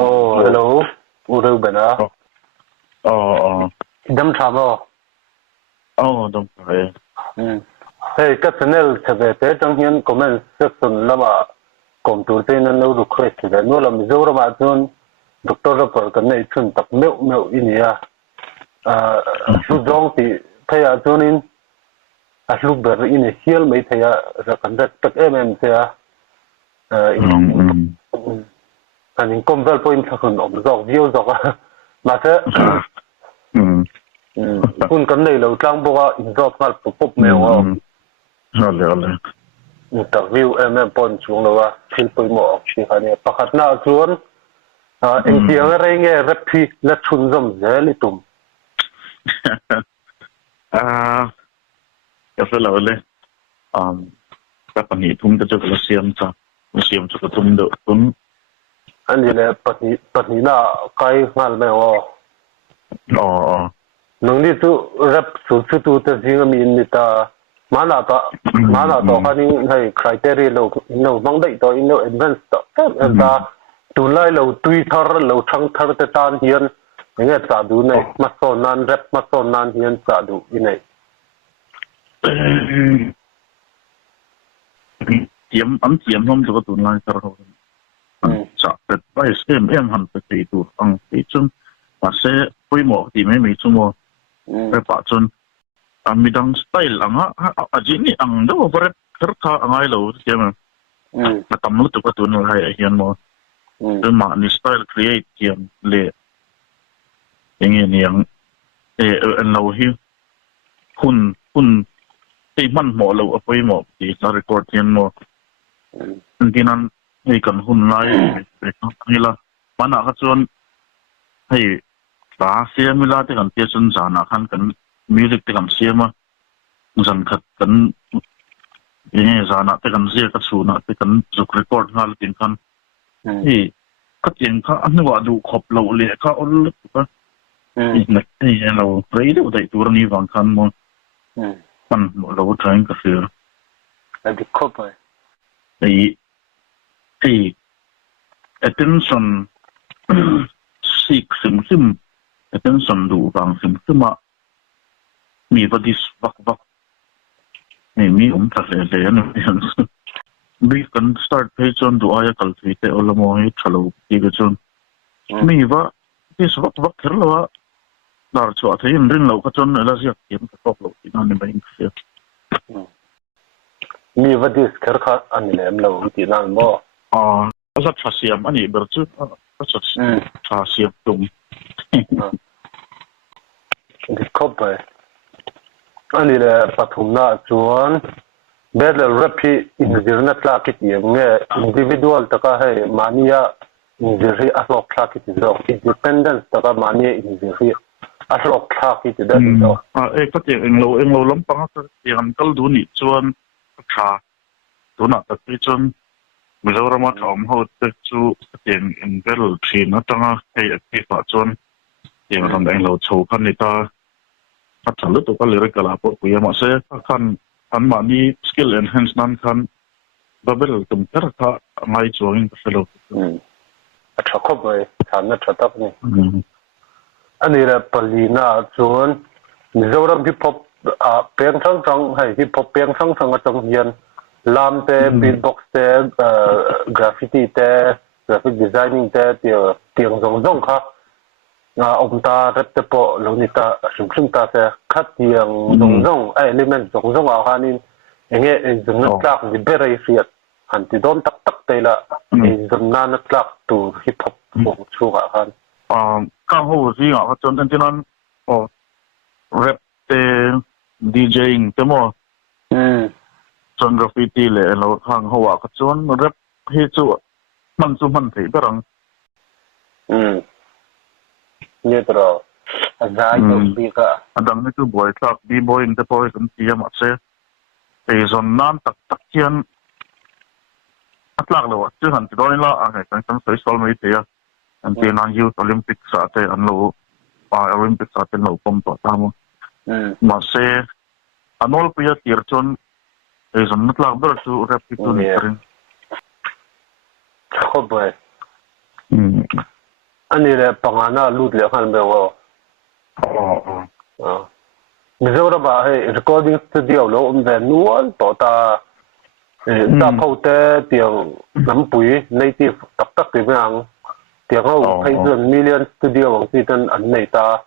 Oh, hello. Reuben à? Đâm thảm à? Đâm thảm. Hey, cái channel sẽ về tới trong hiện comment section là mà cùng tụi tên nó nấu request về nó là mình rồi mà chun doctor rồi cái này chun tập mẹo in à. Lúc đó thì thấy à chun in lúc bữa in hiel mấy thấy à rồi cái tất em thấy à anh in công việc point thằng ông dọc view dọc à mà thế kun cái này lâu trang bộ in dọc mà phục mèo à Hale. interview em pon chung lo wa thil poi mo chi khane pakhat na chuan en tiang re nge repi la chun zom zeli tum Ya se la le ta pani thum ta chu la siam chu ka tum do tum ani le patni na kai ngal me o nung ni tu rep su tu ta jinga min ni ta mana to khani hai criteria lo bang dai to in lo advance to ta tu lai lo tui thar lo thang thar te tan hian nge cha du nei ma so nan rep ma so nan hian cha du in nei tiam hom chu ka tu lai tar ho cha pet bai em han pe ti tu ang ti chun ma se pui mo ti me chu mo pe pa chun midang style anga ajini ang do beret kerka angai lo tiam matam lu tu ka tu no hai hian mo ma ni style create tiam le engin yang an lo hi hun te man mo lo apoi mo ti na record tiam mo dinan ei kan hun lai nila mana ka chuan hei ba siam mila te kan te chun jana kan music te kan siama zan khat kan jana te kan zia ka chuna te kan zuk record ngal tin kan hei ka tiang kha anwa du khop lo le kha ol ka na te lo rei do dai tur ni wang kan mo pan mo lo train ka sir adi khop ei attention seek sim attention du wang sim mi vadis vak mi ta le no we can start page on do aya kalthi te olamo hi thalo ti ga chon mi va dis vak therlo dar chu athe in rin lo ka chon la sia kim ka top lo ti nan mai sia mi vadis kher kha an lem lo ti nan mo sa thasiam ani ber chu sa thasiam tum di khop ani le pathum na chuan bel repi indirna tlak ti nge individual taka hai mania injiri hlawk tlak ti zo independence taka mania injiri hlawk tlak ti da zo ka ti englo lampang ka ti an kal du ni chuan tha tuna ta ti chuan mizorama thom ho te chu ten in bel thin atanga hei ati fa chuan ti ram englo chho khan ni ta thalo to ka le ka la po ya ma se khan an ma ni skill enhancement khan babel tum tar kha mai chuang selo a khop bai than na thatap ni ani ra palina chuan mizoram hip hop peng thang hai hip hop peng thang atong hian lam te beatbox te graffiti te graphic designing te tiang zong kha ông ta rất là bộ lâu nay ta sung ta sẽ cắt tiếng rong element rong ao hanin nghe dừng nước lạc thì bé ray phiệt hẳn thì đón tắc đây là dừng na nước lạc từ hip hop của chu cả han các hồ gì ngọ cho nên nó rap te DJing te mo chọn graffiti le lo hang hoa ka chon rap he chu man thei barang như đó giá nhiều bị cả đằng này cứ boy club đi boy in the boy cũng chỉ mà sẽ thì zon nan tak chian atlak lo chứ hẳn thì đó là cái cái sợi sol mấy thế anh chị nan youth olympic sa thế anh lo olympic sa thế lo pom to tamo mà sẽ anol puya tirchon thì zon atlak ber chu rep itu ni rin khop bai anh ấy là bằng anh là lút liền hàng mèo mình giờ đó bà hay recording studio lo về nuôi tổ ta ta phâu te tiếng nắm bụi native tắc tắc cái dạng tiếng hậu hay dần million studio bằng gì tên anh này ta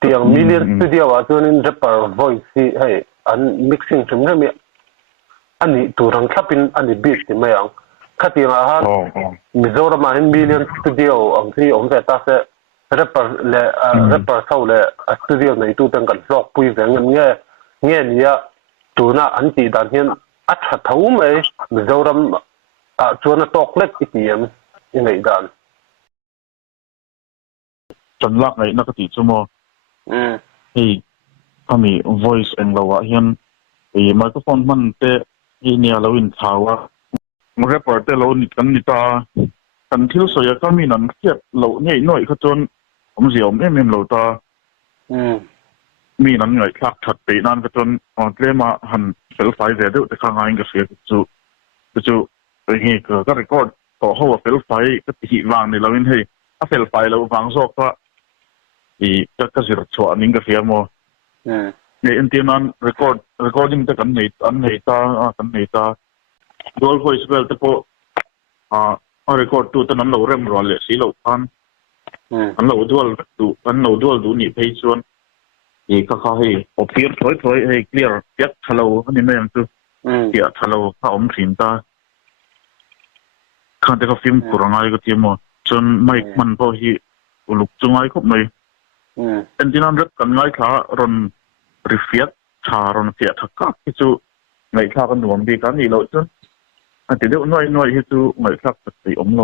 tiếng million studio à cho nên rapper voice hay anh mixing chúng nó miệng anh ấy tụi thằng khắp in anh ấy beat thì mấy ông khát tiếng à han mình giờ đó mà hình million studio ông thì ông về ta sẽ rapper le rapper sau le studio này tụi thằng cần rock bụi về nghe nghe gì á tụi nó anh chỉ đàn hiện at thật thấu mấy mình giờ đó cho nó talk lết ít điểm như này đàn chân lắc này nó có tí chứ mà thì kami voice and lawa hian thì microphone man te inia lo in thawa rapper te lo ni kan ni ta kan thil so ya kami nan kiat lo nei noi kha chon ziom em lo ta mi nan ngai thak that pe nan ka chon tlema han fel fai ve de kha ngai ga se chu hi ka record to ho fel fai ka hi wang ni lo in hei a fel fai lo wang zo ka thì các sự chọn những cái phía mà để anh tiên anh recording ta cần này ta đôi khi sẽ ta có record tu ta nắm lâu rem rồi lệ xí lâu ăn anh lâu đủ nhị thấy xuân thì các hay ở phía thôi hay clear get hello anh em em tu get hello các ông xin ta看这个 film 过来那个节目真ไม่มันพอที่ลูกจงไอ้ครบไหมอันที่นั้นรักกันง่ายค่ะรอนรีเฟียชารอนเสียทักกับที่จูง่ายค่ะกันหนุ่มดีกันนี่เราจนอันที่เดียวน้อยที่จูง่ายค่ะตัดสีอมโล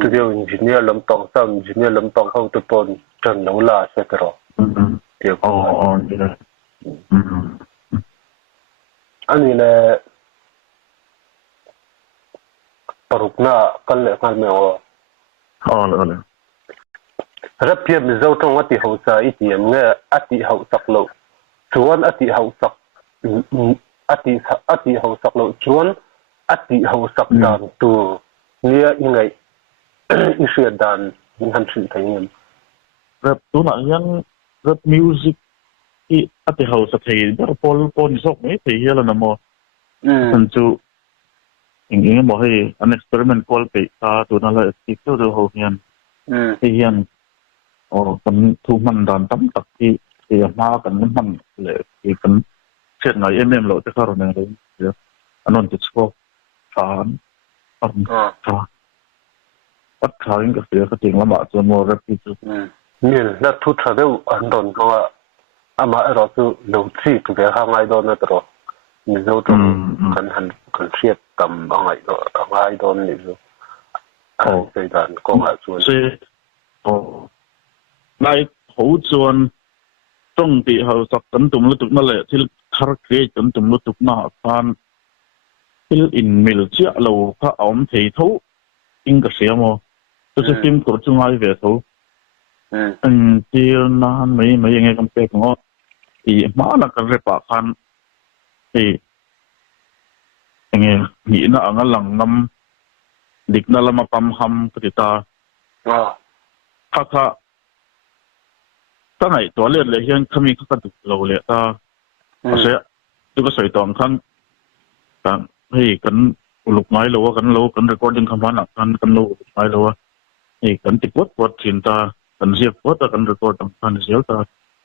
ตัวเดียวอินจิเนียร์ลำตองซ้ำอินจิเนียร์ลำตองเข้าตัวปนจนหนูลาเสร็จแล้วเดี๋ยวนี่นะอันนี้แหละปรุกหน้ากันเลยกันไม่เลยรับเพียบมิเจ้าต้องอติเขาใจอีเดียมเงี้ยอติเขาสักโลชวนอติเขาสักอติเขาสักโลชวนอติเขาสักดานตัวเนี่ยยังไงอีเสียดานยังหันถึงไทยเงินรับตัวนั้นยังรับมิวสิกที่อติเขาสักไทยเดี๋ยวพอนิสกไม่ไทยแล้วนะโมมันจูอย่างนี้บอกให้อันเอ็กซ์เพร์เมนต์คอลไปตาตัวนั้นเลยที่ตัวเดียวเขาเฮียนที่เฮียนกันทุกมันดันตั้มตักที่มากันมันเลยที่กันเช่นไงเราจะเข้าในเรื่องเดี๋ยวอันนั้นจะช่วยสารวัดขายกับเสียก็จริงแล้วมาจนโมเรปิจุนี่แล้วทุกท่าเดียวอันโดนเพราะว่าอามาเราจะดูที่ตัวข้างไงโดนนั่นตัวมีเราต้องกันเทียบกับอะไรโดนนี่ดูใช่ดันก็หาส่วนนายหูจวนตรงที่เขาสักกันตุ่มลุตุกนั่นแหละที่คาร์เกจกันตุ่มลุตุกหน้าพันที่อินมิลเจ้าเราพระอมเททูอิงกเสียมั้งก็จะฟิล์มกดจุงไอเวทูที่นั่นไม่ยังไงกันเป็นของที่มาหลักกันเรียบปากคันที่ยังไงหีน่ะอังหลังน้ำดิกนั่นละมาปั๊มหำกติตาถ้าตั้งไงตัวเลือดเลยยังเขามีข้าวตุกเราเลยตาเสียตัวก็ใส่ตองขั้นต่างให้กันลูกไม้เราว่ากันเรากันเรคคอร์ดิ้งคำพันธ์กันเราลูกไม้เราว่าให้กันติดวัดสินตากันเสียวัดกันเรคคอร์ดกันเสียตา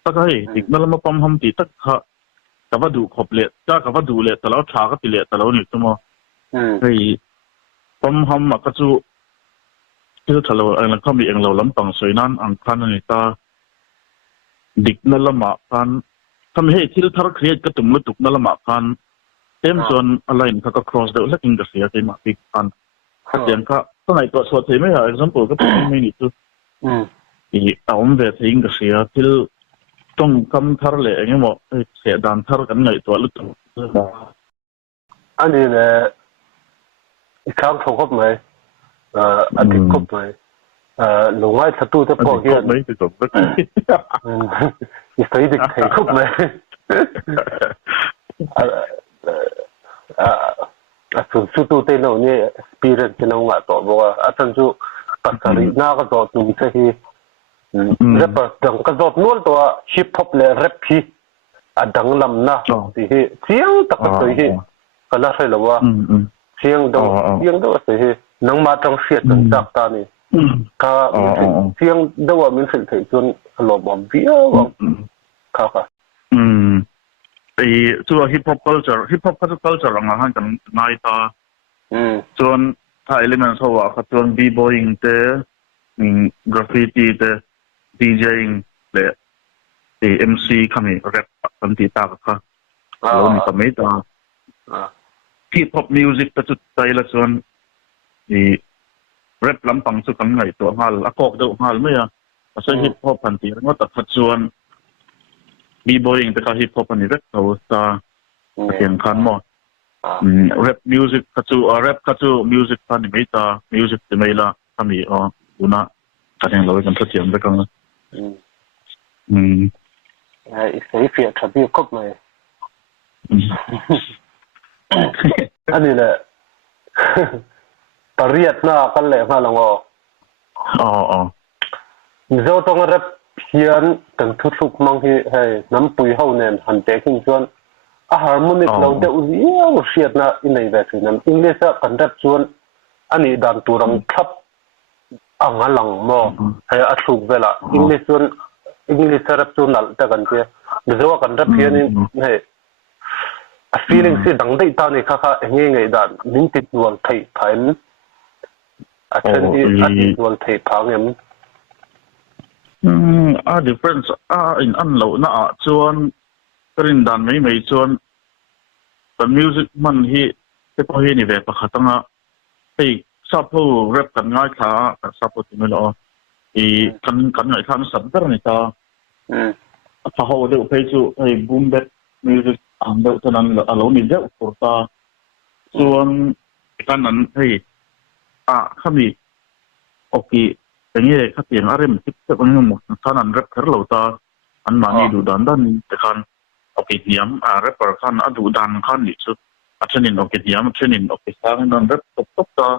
ถ้าให้ดิกนั่นละมาปั๊มหำตีตักข้ากับว่าดูขบเละจ้ากับว่าดูเละแต่เราชาก็ติเละแต่เราเนี่ยตัวมั้งให้ปั๊มหำก็จู่ที่ถ้าเราเองเขามีเองเราล้ำต่างสวยนั้นอังคารนี่ตาดิกนั่นละหมากันทำให้ที่เราเครียดก็ตุ่มลุตุกนั่นละหมากันเต็มส่วนอะไรนี่เขาก็ cross เดี๋ยวเล็กยิ่งกระเสียใจมากปีกันเสียงก็ตั้งไหนตัวสวดเสียไม่หาย example ก็เป็นไม่นิดตัวอีเอามันแบบยิ่งกระเสียที่ต้องกำทาร์เลยอย่างเงี้ยบอกเสียดานทาร์กันไงตัวลุตุกอันนี้เนี่ยอีกครั้งเขาครบไหมอันที่ครบไหมหลงไว้ทัตุจะปอกเงี้ยไม่ติดต่ออีสายเด็กไทยครบไหมส่วนสุดตัวเต้นเราเนี่ย experience เราหงาต่อบอกว่าอาจารย์จู่ pasari na ka zot nung se hi rapper dang ka zot nuol to hip hop le rap hi adang lam na ti hi chiang tak ka hi kala sai lawa chiang do se hi nang ma tang sia tang tak ta ni ka chiang do wa min sil thei chun lo bom via ka thì cho hip hop culture ang han kan nai ta chuan tha elements ho kha chuan b-boying te graffiti te DJing le the MC kami rap kan ti ta kha lo ni ka mai ta hip hop music ta chu tai la chuan i rap lampang chu kan ngai to hal akok do hal mai a asa hip hop kan ti ngot ta kha chuan b-boying te ka hip hop ani rap to ta tiang khan mo rap music ka chu music pan mai ta music te mai la kami una ka theng lo kan thatiam be kang ai sei fia thabi kop mai ani la pariat na kan le ma lango zo tong rap hian kan thu thuk mang hi hei nam pui ho nen han te king chuan a harmonic lo de u riat na in nei ve nam english a kan rap chuan ani dan turang thap anga lang mo hei a thuk vela english chuan english rap chuan nal ta kan che zo kan rap hian hei a feeling si dang dei ta ni kha nge nge dan ning ti nual thei phain a chen hi a ti nual thei phangem a difference in an lo na chuan rin dan mai chuan the music man hi te po hi ni ve pakhatanga ei sapo rap kan ngai kha sapo ti melo I kan ngai khan san tar ni ta pa ho de pe chu ei boom bap music ang de tanan alo ni de porta chuan kan an hei khami okayenge khatiang arem tik te bang mo kan an rap kher lo ta an mani du dan te kan okay hiam rapper kan adu dan kan ni chu achanin okay hiam achanin okay sang non rap top ta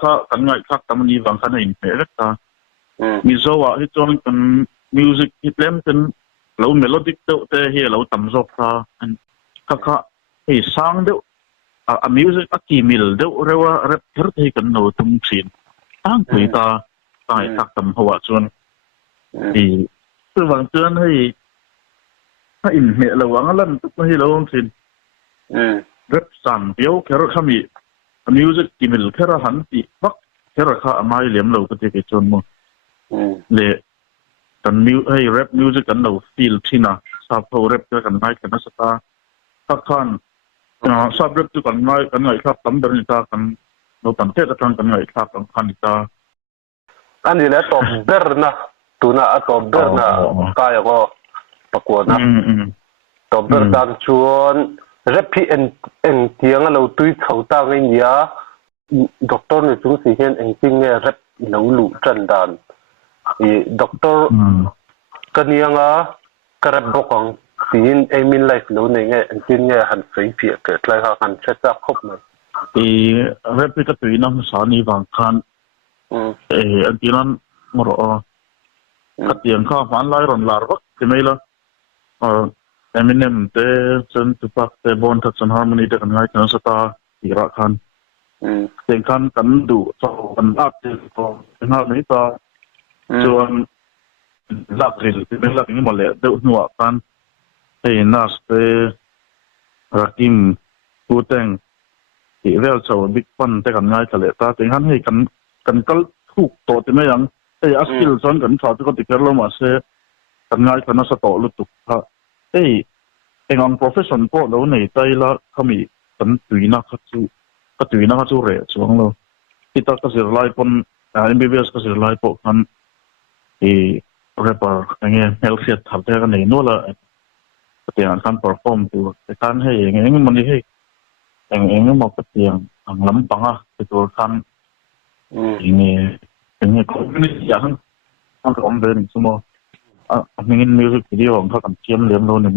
ka kan ngai khak tamani wang kan in pe ta mi zowa hi chon kan music hi plem kan lo melodic te hi lo tam zok ta an ka hi sang de a music a kimil de rewa rap kher te kan no tum chin ang pui ta tai tak tam hawa chuan thì tôi vẫn chưa hay in mẹ là vắng lần tức hay là ông xin rất sàn béo cái rồi khami music thì mình cái rồi hắn thì bắc cái rồi khá mai liếm lâu cái chôn mà để cần hay rap music cần lâu feel china sao rap cái cần mai cái nó sẽ ta các con sao rap tu cần ngày khác tấm đơn ta cần nó tầm thế cần ngày khác cần ta ani le top berna tuna top berna kaya ko pakwana top berdan chuan repi en tiang lo tui chhota ngai nia doctor ni chung si hian engting nge rep lo lu tran dan I doctor kanianga karab bokang tin emin life lo nei nge engtin nge han sei phi ke tlai ha kan cheta khop mai I repi ka tui nam sa ni wang khan anh chị nói một rõ các tiếng kha phán lại rồi lار vắt thì mấy là Eminem te chân Tupac te Bon thật chân harmony te kan ngai kan sata ira khan tiếng khan kan du so kan ap te ko na nei ta chuan lak ril te ben lak ni mole de nuwa kan te nas te rakim uteng ti vel so big fun te kan ngai kale ta tiếng han hei kan kal thuk to te mai ang ei a skill chon kan tha ko ti kerlo ma se kan ngai kana sa to lu tu ha ei engam profession po lo nei tai la khami kan tuina kha chu re chuang lo kita ka sir lai pon MBBS ka sir lai po kan e rapper nge health set thal te kan nei no la te an kan perform tu te kan hei eng mani hei eng mo ka tiang ang lam panga te tur kan ini community yang ang ben semua ingin music video ang kan ciam lem lo ni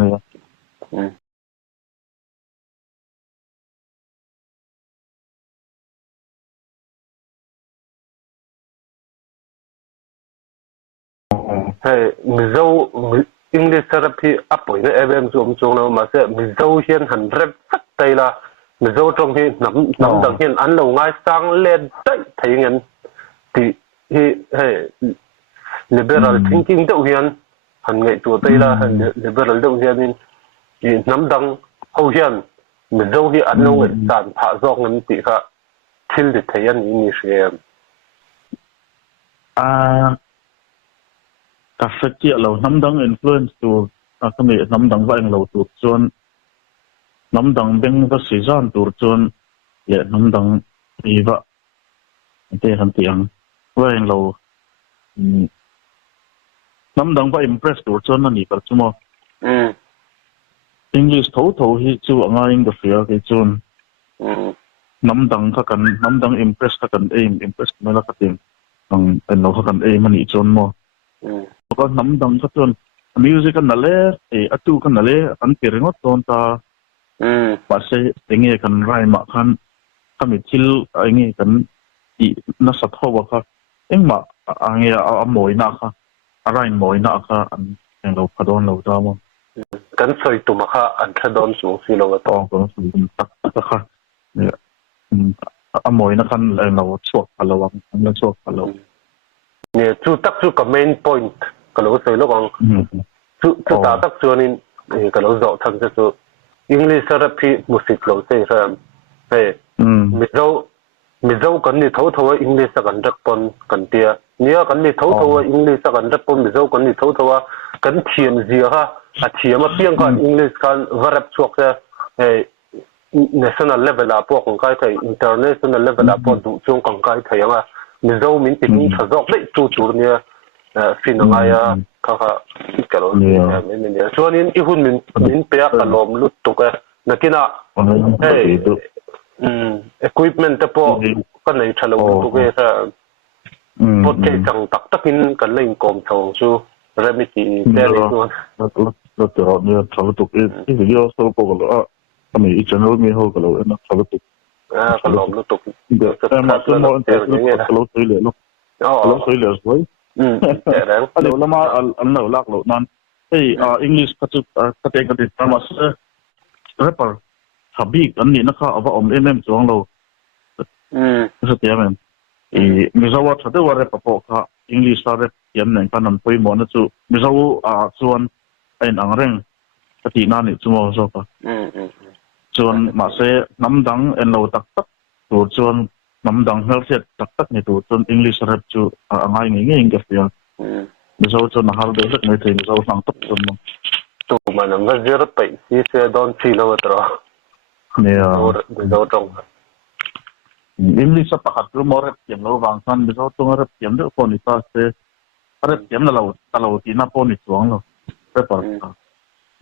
hey mizo English therapy apoi na evem zoom chung na ma se mizo hian han rep sak tai la mizo trong hi nam dang hian an lo ngai sang len tai thei ngen ti hi hey liberal thinking deuh hian han ngai tu tai la liberal deuh hian in nam dang ho hian mizo hi an lo ngai san pha zok ngan ti kha thil de thei an ni shem ta sẽ chia lâu năm đằng influence tu cái này năm đằng vậy lâu tu chuan năm đằng bên cái sĩ gian tu chuan lệ năm đằng đi vợ thế hắn tiếng vậy lâu năm đằng vậy impress tu chuan nó nhỉ cái chung English thấu hi chu ngay cái phía cái chuan năm đằng các cần năm đằng impress các cần aim impress mới là cái tiếng anh lâu các cần aim mình chuan moก็น้ำดังก็จนมิวสิกกันนั่นแหละตู้กันนั่นแหละอันเปรี้ยงตอนตาปัสเซติงเงกันไรมาคันก็มีทิลเงกันอีนักสัตว์ว่าค่ะเอ็งมาเงเอาหมอยนักค่ะอะไรหมอยนักค่ะอันเอ็งเราพอดอนเราจ้ามั้งกันสวยตัวมาค่ะอันพอดอนสูงสิเราก็ต้องก็สูงตักค่ะเนี่ยเอาหมอยนักคันเราช่วยพลังเราช่วยพลังเนี่ยจู่ตักจู่กับ main point ก็เราใส่ลูกองจู่ตาตักจู่นี่ก็เราจะทำจู่ English therapy มุสิกเราใส่ใช่ไหมมิเจ้ากันนี่ทั้งEnglish กันรักปนกันเตียเนี่ยกันนี่ทั้งEnglish กันรักปนมิเจ้ากันนี่ทั้งกันเทียมเสียค่ะเทียมมาเพียงกัน English กันวารับช่วงเอ่อ national level พวกของใครไทย international level พวกดูช่วงของใครไทยอ่ะมิเจ้ามินติดนี่ขจอกได้จู่เนี่ยฟินอะไรอ่ะค่ะที่กระโดดเนี่ยส่วนนี้อีหุ่นมินเปียกกระโดดลุดตุกนักกินอ่ะequipment แต่พอก็ในฉลองตุกใช่พอเจจังตักกินกันเล่นกอมทองชูเรมิตีเดลิโน่แล้วแต่เนี่ยฉลองตุกที่เยอะสุดก็แล้วก็มีอีกชั้นมีห้องก็แล้วนะฉลองตุกกระโดดลุดตุกเดี๋ยวแต่มาตัวโน้นแต่กระโดดสวยเลยลูกกระโดดสวยเลยสวยเดี๋ยวเรามาอันเราลักเรานั่นEnglish ก็จะก็เต็งกันติดตามมาเรปเปอร์ขับบีกอันนี้นะครับเอาว่าจวงเราสุดยอดมันมิจฉาว่าถ้าเดี๋ยวว่าเรปเปอร์ค่ะ English เรปเขียนหนึ่งกันนั่นไปหมดนะจูมิจฉาว่าส่วนไอ้อังเร่งปฏินั่นนี่จูโม่ชอบค่ะส่วนมาเสน้ำดังเอ็นเราตักตัวส่วนน้ำดังเฮลเซียตักนี่ตัวส่วน English เรปจูง่ายกับเดียวมิจฉาส่วนอาหารเด็กไม่ถึงมิจฉาสั่งตักส่วนมั้งตัวมันนั่งก็เยอะไปที่เสียดอนชีโร่ตัวเนี่ยเราตรงEnglish สักพักรู้มอเรปเขียนเราบางท่านมิจฉาต้องเรปเขียนเรื่องคนอีกาเสเรปเขียนเราที่น่าปนิสวงเราเรป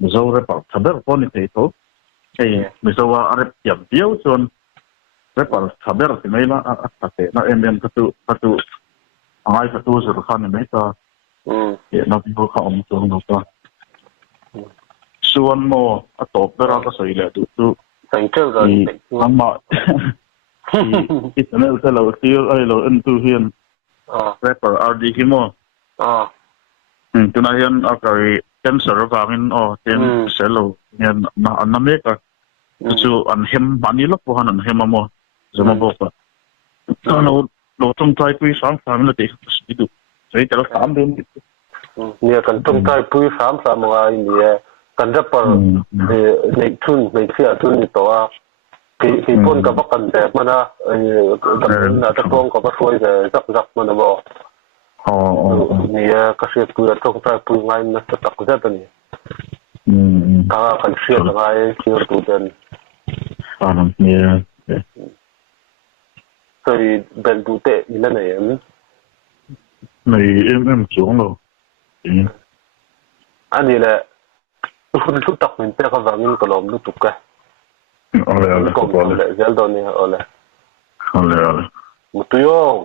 มิจฉาเรปถ้าเรปปนิสเท่ามิจฉาว่าเรปเขียนเดียวส่วนเรปถ้าเรปที่ไม่ละถ้าเสน่ะก็ตัวง่ายก็ตัวสุดขั้นไม่ต่อนับพิบูลเขาส่วนเราก็ส่วนโมตบเราก็สวยเลยตัวสังเกตกันน้ำมันที่นั่นเราที่เราอันตัวเฮียนเรปเปอร์อาร์ดีคิโมตัวนั้นเฮียนอาการเช่นเสือฟางินเช่นเซลล์เฮียนน้ำเมกจู่อันเฮมมันนี่ล็อกพวกนั้นเฮมโมจะมาบอกว่าเราต้องใจปุย3 3นาทีitu jadi kalau 3 เดือนเนี่ยกันต้องใจปุย3 3วันเนี่ยกันจะเปิดในทุนในเสียทุนนี่ตัวที่พ้นกับกันแต่มันนะกันน่าจะพ้นกับช่วยแต่จักมันนะบอกเนี่ยก็เสียปุยต้องใจปุยไงนะจะตักจะตัวนี้ถ้ากันเสียยังไงเสียตัวเดินเนี่ยเคยเป็นดูเตะอีนั่นเองในช่วงเราอันนี้แหละคุณรู้ตักมันแต่ก็วางเงินก็ล้มรู้ตุกแกอะไรก็เลยเจ้าตอนนี้อะไรมุตุยง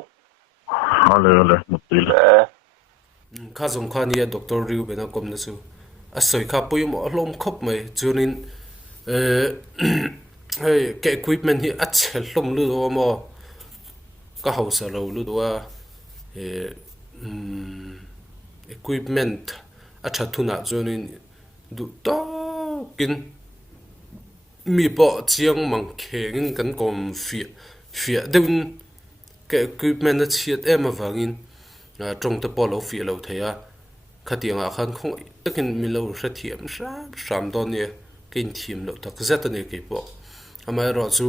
อะไรมุตุยเลยข้าสงฆ์นี่ด็อกเตอร์ริวเป็นนักกรมนะสูสวยข้าปุยหมอล้มครบไหมจูนินเฮ้ยแกอุปกรณ์ที่อัดเชลล้มรู้ตัวมั้งก็เขาสารรู้ตัว equipment a thathuna chuanin du takin mi po chiang mang khengin kan kom fia deun ke equipment a chiat em awangin trong te polo fi lo theya khatianga khan khong takin mi lo hrethiam hram don ne kin thim lo tak zata ne ke po amai ro chu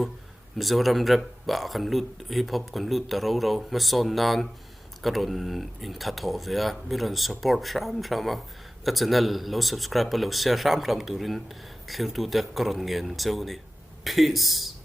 Mizoram rap ba kan lut hip hop kan lut ta ro ma son nan karon in thatho vea biron support hram ka channel lo subscribe lo share hram turin thlir tu te karon ngen cheu ni peace